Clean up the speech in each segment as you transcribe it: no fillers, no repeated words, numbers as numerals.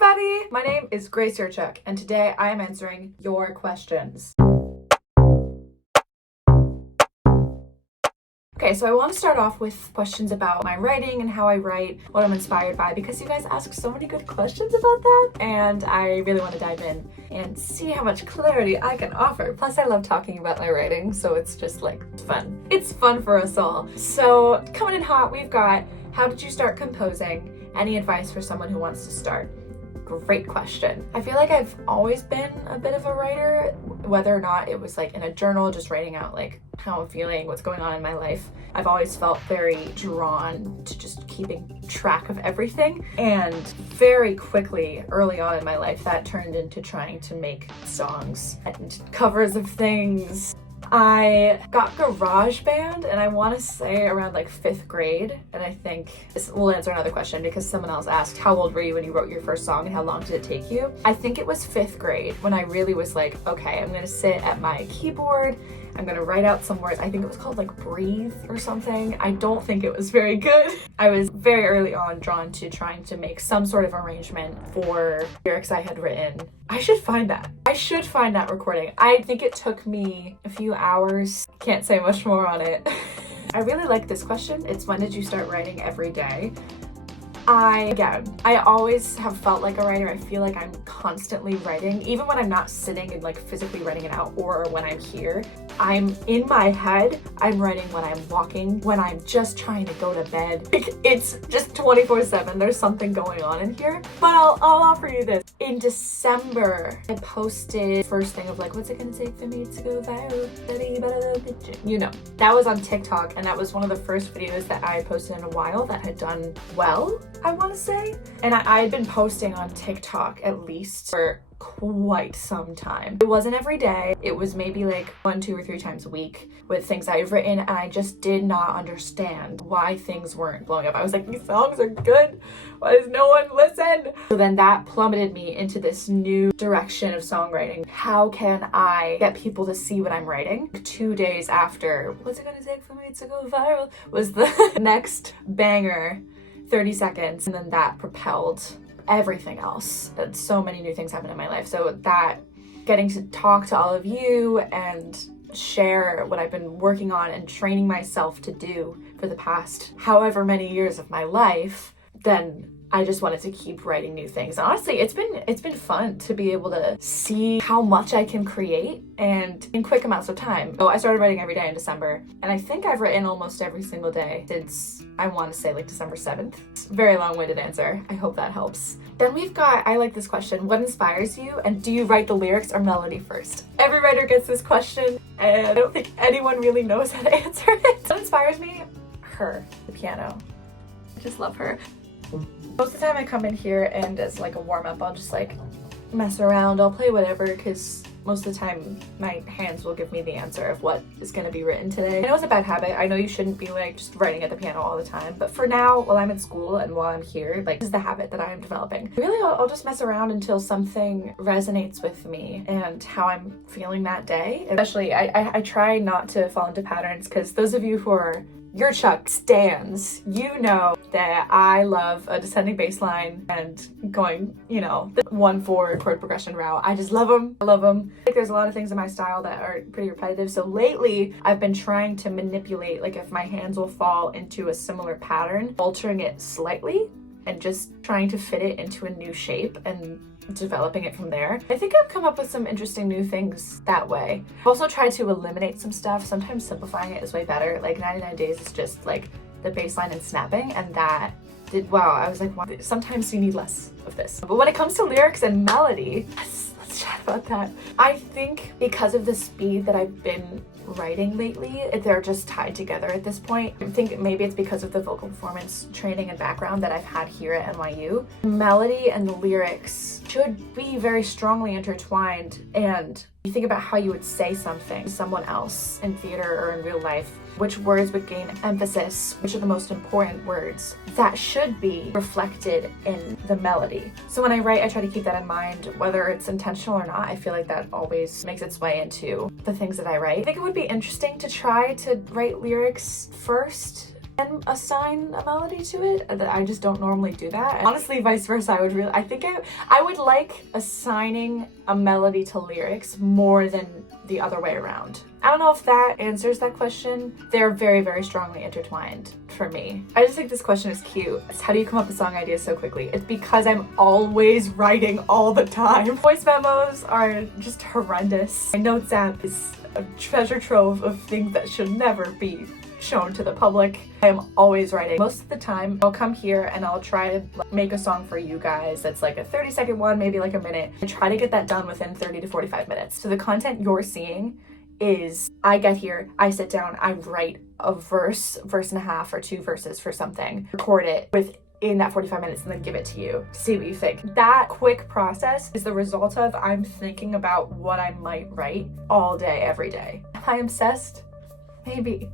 everybody! My name is Gracie Yurchuk, and today I am answering your questions. Okay, so I want to start off with questions about my writing and how I write, what I'm inspired by, because you guys ask so many good questions about that, and I really want to dive in and see how much clarity I can offer. Plus, I love talking about my writing, so it's just like fun. It's fun for us all. So, coming in hot, we've got, how did you start composing? Any advice for someone who wants to start? Great question. I feel like I've always been a bit of a writer, whether or not it was like in a journal, just writing out like how I'm feeling, what's going on in my life. I've always felt very drawn to just keeping track of everything. And very quickly, early on in my life, that turned into trying to make songs and covers of things. I got GarageBand, and I want to say around like 5th grade, and I think this will answer another question because someone else asked, how old were you when you wrote your first song and how long did it take you? I think it was 5th grade when I really was like, okay, I'm gonna sit at my keyboard, I'm gonna write out some words. I think it was called like Breathe or something. I don't think it was very good. I was very early on drawn to trying to make some sort of arrangement for lyrics I had written. I should find that. I should find that recording. I think it took me a few hours. Can't say much more on it. I really like this question. It's when did you start writing every day? I always have felt like a writer. I feel like I'm constantly writing, even when I'm not sitting and like physically writing it out, or when I'm here. I'm in my head, I'm writing when I'm walking, when I'm just trying to go to bed. Like, it's just 24/7, there's something going on in here. But I'll offer you this. In December, I posted first thing of like, what's it gonna take for me to go viral? You know, that was on TikTok, and that was one of the first videos that I posted in a while that had done well, I want to say. And I had been posting on TikTok at least for quite some time. It wasn't every day. It was maybe like 1, 2, or 3 times a week with things I've written, and I just did not understand why things weren't blowing up. I was like, these songs are good. Why does no one listen? So then that plummeted me into this new direction of songwriting. How can I get people to see what I'm writing? 2 days after, what's it gonna take for me to go viral? Was the next banger. 30 seconds, and then that propelled everything else. And so many new things happened in my life. So that, getting to talk to all of you and share what I've been working on and training myself to do for the past however many years of my life, then I just wanted to keep writing new things. And honestly, it's been fun to be able to see how much I can create and in quick amounts of time. So I started writing every day in December, and I think I've written almost every single day since, I want to say, like December 7th. Very long-winded answer. I hope that helps. Then we've got, I like this question, what inspires you, and do you write the lyrics or melody first? Every writer gets this question, and I don't think anyone really knows how to answer it. What inspires me? Her, the piano. I just love her. Most of the time I come in here, and as like a warm-up, I'll just like mess around, I'll play whatever, because most of the time my hands will give me the answer of what is going to be written today. I know it's a bad habit. I know you shouldn't be like just writing at the piano all the time, but for now, while I'm in school and while I'm here, like, this is the habit that I am developing. Really, I'll just mess around until something resonates with me and how I'm feeling that day. Especially, I try not to fall into patterns, because those of you who are Yurchuk stans, you know that I love a descending bass line and going, you know, the 1/4 chord progression route. I just love them. I love them. Like, there's a lot of things in my style that are pretty repetitive. So lately, I've been trying to manipulate, like, if my hands will fall into a similar pattern, altering it slightly and just trying to fit it into a new shape and developing it from there. I think I've come up with some interesting new things that way. I've also tried to eliminate some stuff. Sometimes simplifying it is way better. Like 99 Days is just like the bass line and snapping, and that did wow. I was like, wow, sometimes you need less of this. But when it comes to lyrics and melody, let's chat about that. I think because of the speed that I've been writing lately, they're just tied together at this point. I think maybe it's because of the vocal performance training and background that I've had here at NYU. Melody and the lyrics should be very strongly intertwined, and you think about how you would say something to someone else in theater or in real life, which words would gain emphasis, which are the most important words. That should be reflected in the melody. So when I write, I try to keep that in mind, whether it's intentional or not. I feel like that always makes its way into the things that I write. I think it would be interesting to try to write lyrics first and assign a melody to it. I just don't normally do that. Honestly, vice versa. I think I would like assigning a melody to lyrics more than the other way around. I don't know if that answers that question. They're very, very strongly intertwined for me. I just think this question is cute. It's how do you come up with song ideas so quickly? It's because I'm always writing all the time. Voice memos are just horrendous. My notes app is a treasure trove of things that should never be shown to the public. I am always writing. Most of the time I'll come here and I'll try to make a song for you guys that's like a 30-second one, maybe like a minute. I try to get that done within 30 to 45 minutes. So the content you're seeing is I get here, I sit down, I write a verse and a half or 2 verses for something, record it within that 45 minutes and then give it to you to see what you think. That quick process is the result of I'm thinking about what I might write all day, every day. Am I obsessed? Maybe.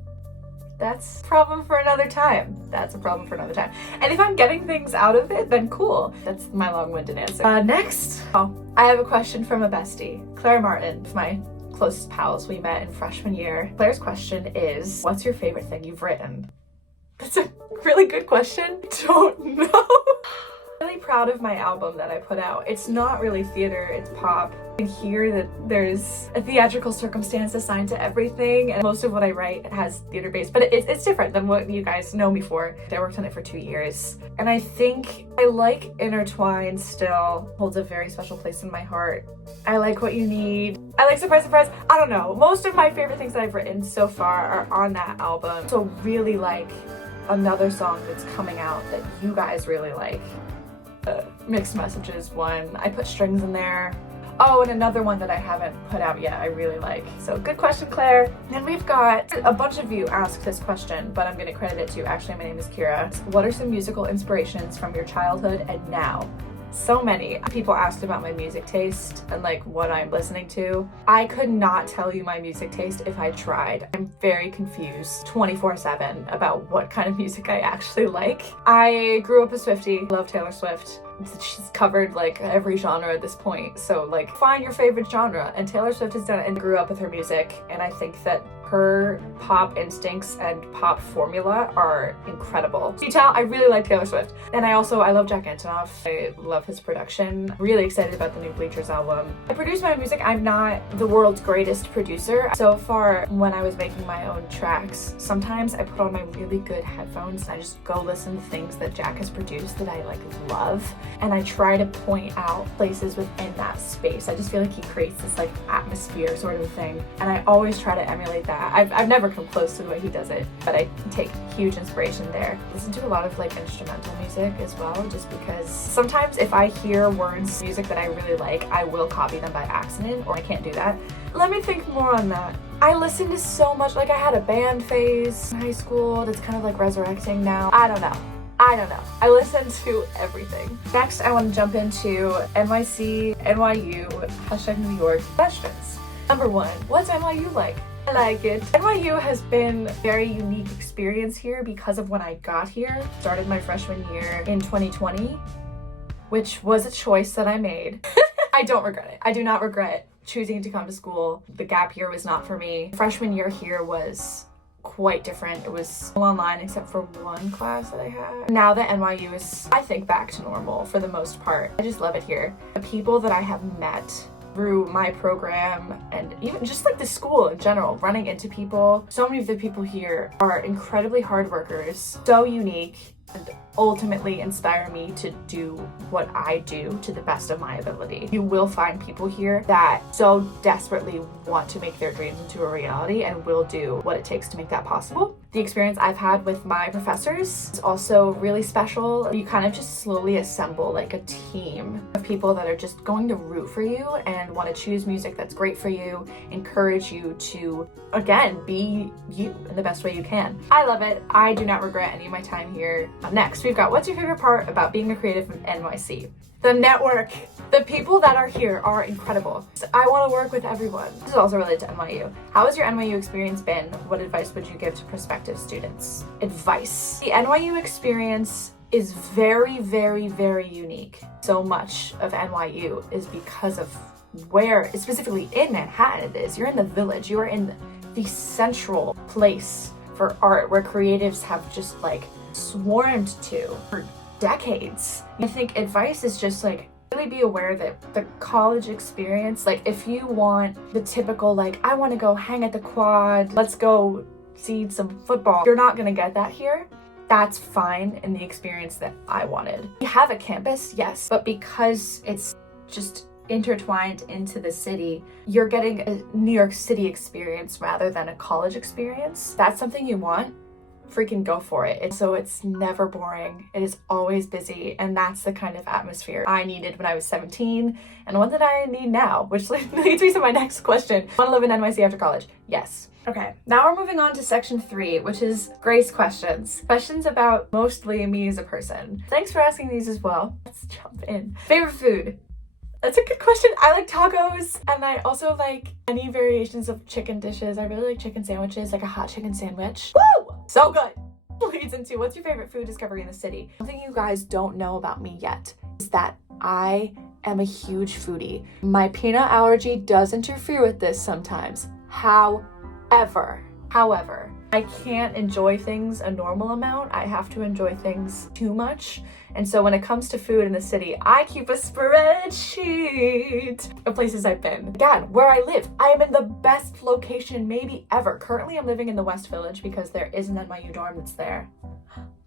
That's a problem for another time. And if I'm getting things out of it, then cool. That's my long-winded answer. Next, I have a question from a bestie, Claire Martin, my closest pals we met in freshman year. Claire's question is, what's your favorite thing you've written? That's a really good question. Don't know. I'm really proud of my album that I put out. It's not really theater, it's pop. You can hear that there's a theatrical circumstance assigned to everything, and most of what I write has theater based, but it's different than what you guys know me for. I worked on it for 2 years, and I think I like Intertwine still holds a very special place in my heart. I like What You Need. I like Surprise Surprise. I don't know. Most of my favorite things that I've written so far are on that album. So really like another song that's coming out that you guys really like. Mixed Messages one. I put strings in there. Oh, and another one that I haven't put out yet I really like. So good question, Claire. And we've got a bunch of you asked this question, but I'm going to credit it to, actually, my name is Kira. What are some musical inspirations from your childhood and now? So many people asked about my music taste and like what I'm listening to. I could not tell you my music taste if I tried. I'm very confused 24/7 about what kind of music I actually like. I grew up a Swiftie, love Taylor Swift. She's covered like every genre at this point, so like find your favorite genre, and Taylor Swift has done it, and grew up with her music, and I think that her pop instincts and pop formula are incredible. So you tell, I really like Taylor Swift. And I love Jack Antonoff. I love his production. Really excited about the new Bleachers album. I produce my music. I'm not the world's greatest producer. So far, when I was making my own tracks, sometimes I put on my really good headphones and I just go listen to things that Jack has produced that I like love. And I try to point out places within that space. I just feel like he creates this like atmosphere sort of thing. And I always try to emulate that. I've never come close to the way he does it, but I take huge inspiration there. I listen to a lot of like instrumental music as well, just because sometimes if I hear words, music that I really like, I will copy them by accident, or I can't do that. Let me think more on that. I listen to so much, like I had a band phase in high school that's kind of like resurrecting now. I don't know. I listen to everything. Next, I want to jump into NYC, NYU, #New York questions. Number 1, what's NYU like? I like it. NYU has been a very unique experience here because of when I got here. Started my freshman year in 2020, which was a choice that I made. I don't regret it. I do not regret choosing to come to school. The gap year was not for me. Freshman year here was quite different. It was all online except for one class that I had. Now that NYU is, I think, back to normal for the most part. I just love it here. The people that I have met through my program and even just like the school in general, running into people. So many of the people here are incredibly hard workers, so unique, and ultimately inspire me to do what I do to the best of my ability. You will find people here that so desperately want to make their dreams into a reality and will do what it takes to make that possible. The experience I've had with my professors is also really special. You kind of just slowly assemble like a team of people that are just going to root for you and want to choose music that's great for you, encourage you to, again, be you in the best way you can. I love it. I do not regret any of my time here. Next, we've got what's your favorite part about being a creative in NYC? The network. The people that are here are incredible. I want to work with everyone. This is also related to NYU. How has your NYU experience been? What advice would you give to prospective students? Advice. The NYU experience is very, very, very unique. So much of NYU is because of where, specifically in Manhattan it is. You're in the village. You are in the central place for art where creatives have just like swarmed to for decades. I think advice is just like, really be aware that the college experience, like if you want the typical like, I want to go hang at the quad, let's go see some football, you're not gonna get that here. That's fine in the experience that I wanted. We have a campus, yes, but because it's just intertwined into the city, you're getting a New York City experience rather than a college experience. That's something you want, freaking go for it. So it's never boring. It is always busy, and that's the kind of atmosphere I needed when I was 17 and one that I need now, which leads me to my next question. Want to live in NYC after college? Yes. Okay, now we're moving on to section 3, which is Grace questions. Questions about mostly me as a person. Thanks for asking these as well. Let's jump in. Favorite food? That's a good question. I like tacos, and I also like any variations of chicken dishes. I really like chicken sandwiches, like a hot chicken sandwich. Woo! So good! Leads into, what's your favorite food discovery in the city? Something you guys don't know about me yet is that I am a huge foodie. My peanut allergy does interfere with this sometimes. However, I can't enjoy things a normal amount. I have to enjoy things too much. And so when it comes to food in the city, I keep a spreadsheet of places I've been. Again, where I live, I am in the best location maybe ever. Currently, I'm living in the West Village because there is an NYU dorm that's there.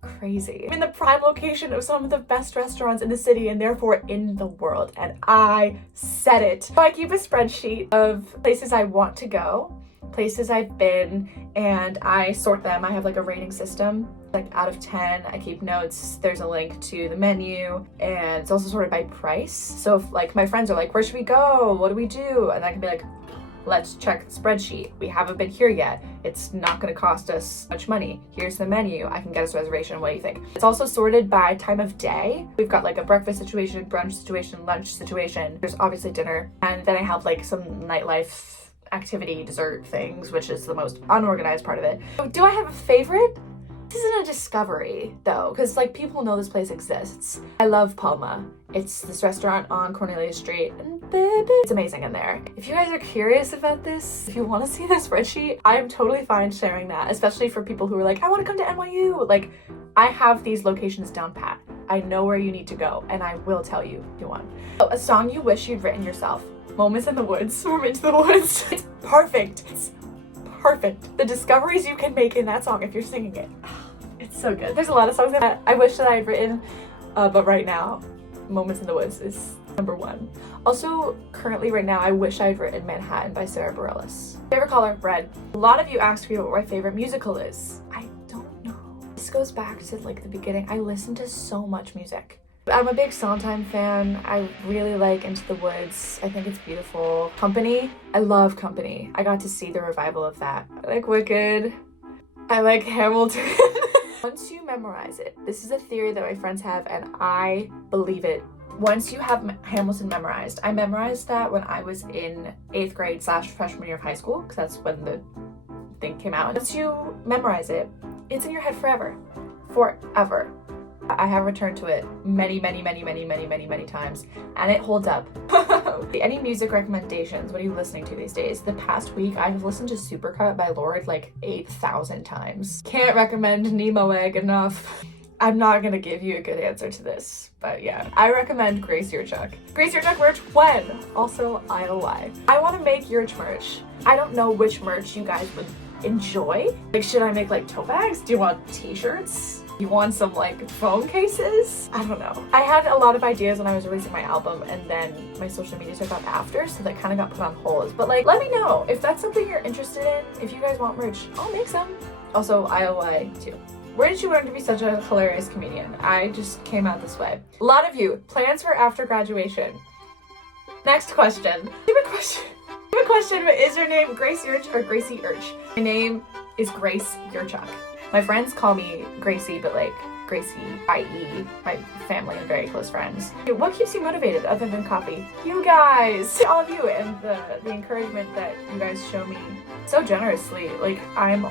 Crazy. I'm in the prime location of some of the best restaurants in the city and therefore in the world. And I said it. So I keep a spreadsheet of places I want to go, places I've been, and I sort them. I have like a rating system, like out of 10. I keep notes. There's a link to the menu, and it's also sorted by price. So if like my friends are like, where should we go? What do we do? And I can be like, let's check the spreadsheet. We haven't been here yet. It's not gonna cost us much money. Here's the menu. I can get us a reservation. What do you think? It's also sorted by time of day. We've got like a breakfast situation, brunch situation, lunch situation. There's obviously dinner. And then I have like some nightlife activity, dessert things, which is the most unorganized part of it. Do I have a favorite? This isn't a discovery though, because like people know this place exists. I love Palma. It's this restaurant on Cornelia Street, and baby, it's amazing in there. If you guys are curious about this, if you want to see the spreadsheet, I am totally fine sharing that, especially for people who are like, I want to come to NYU. Like, I have these locations down pat. I know where you need to go, and I will tell you if you want. Oh, a song you wish you'd written yourself. Moments in the Woods from Into the Woods. It's perfect. It's perfect. The discoveries you can make in that song if you're singing it. It's so good. There's a lot of songs that I wish that I had written, but right now, Moments in the Woods is #1. Also, currently right now, I wish I had written Manhattan by Sarah Bareilles. Favorite color? Red. A lot of you ask me what my favorite musical is. I don't know. This goes back to like the beginning. I listen to so much music. I'm a big Sondheim fan. I really like Into the Woods. I think it's beautiful. Company. I love Company. I got to see the revival of that. I like Wicked. I like Hamilton. Once you memorize it, this is a theory that my friends have and I believe it. Once you have Hamilton memorized, I memorized that when I was in 8th grade / freshman year of high school, because that's when the thing came out. Once you memorize it, it's in your head forever. Forever. I have returned to it many times, and it holds up. Any music recommendations? What are you listening to these days? The past week, I have listened to Supercut by Lorde like 8,000 times. Can't recommend Nemo Egg enough. I'm not gonna give you a good answer to this, but yeah. I recommend Gracie Yurchuk. Gracie Yurchuk merch when? Also IOI. I wanna make Yurch merch. I don't know which merch you guys would enjoy. Like, should I make like tote bags? Do you want t-shirts? You want some like phone cases? I don't know. I had a lot of ideas when I was releasing my album, and then my social media took off after, so that kind of got put on hold. But like, let me know if that's something you're interested in. If you guys want merch, I'll make some. Also, IOI too. Where did you learn to be such a hilarious comedian? I just came out this way. A lot of you, plans for after graduation. Next question. Stupid question. Stupid question, but is your name Grace Yurch or Gracie Yurch? My name is Grace Yurchuk. My friends call me Gracie, but like Gracie, i.e. my family and very close friends. What keeps you motivated other than coffee? You guys! All of you, and the encouragement that you guys show me so generously. Like, I'm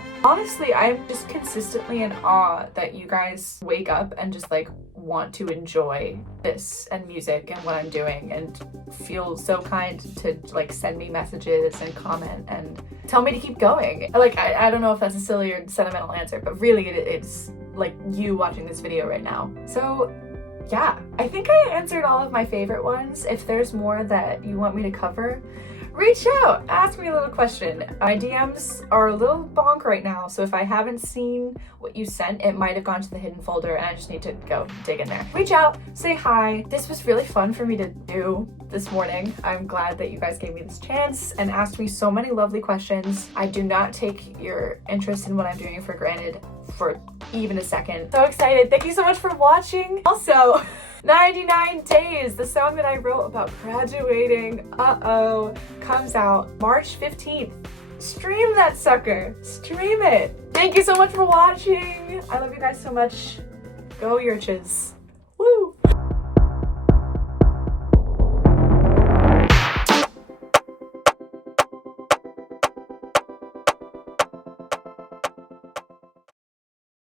just consistently in awe that you guys wake up and just like want to enjoy this and music and what I'm doing, and feel so kind to like send me messages and comment and tell me to keep going. Like, I don't know if that's a silly or sentimental answer, but really it's like you watching this video right now. So yeah, I think I answered all of my favorite ones. If there's more that you want me to cover, reach out, ask me a little question. My DMs are a little bonk right now, so if I haven't seen what you sent, it might have gone to the hidden folder and I just need to go dig in there. Reach out, say hi. This was really fun for me to do this morning. I'm glad that you guys gave me this chance and asked me so many lovely questions. I do not take your interest in what I'm doing for granted for even a second. So excited. Thank you so much for watching. Also, 99 Days, the song that I wrote about graduating, comes out March 15th. Stream that sucker. Stream it. Thank you so much for watching. I love you guys so much. Go Yurches.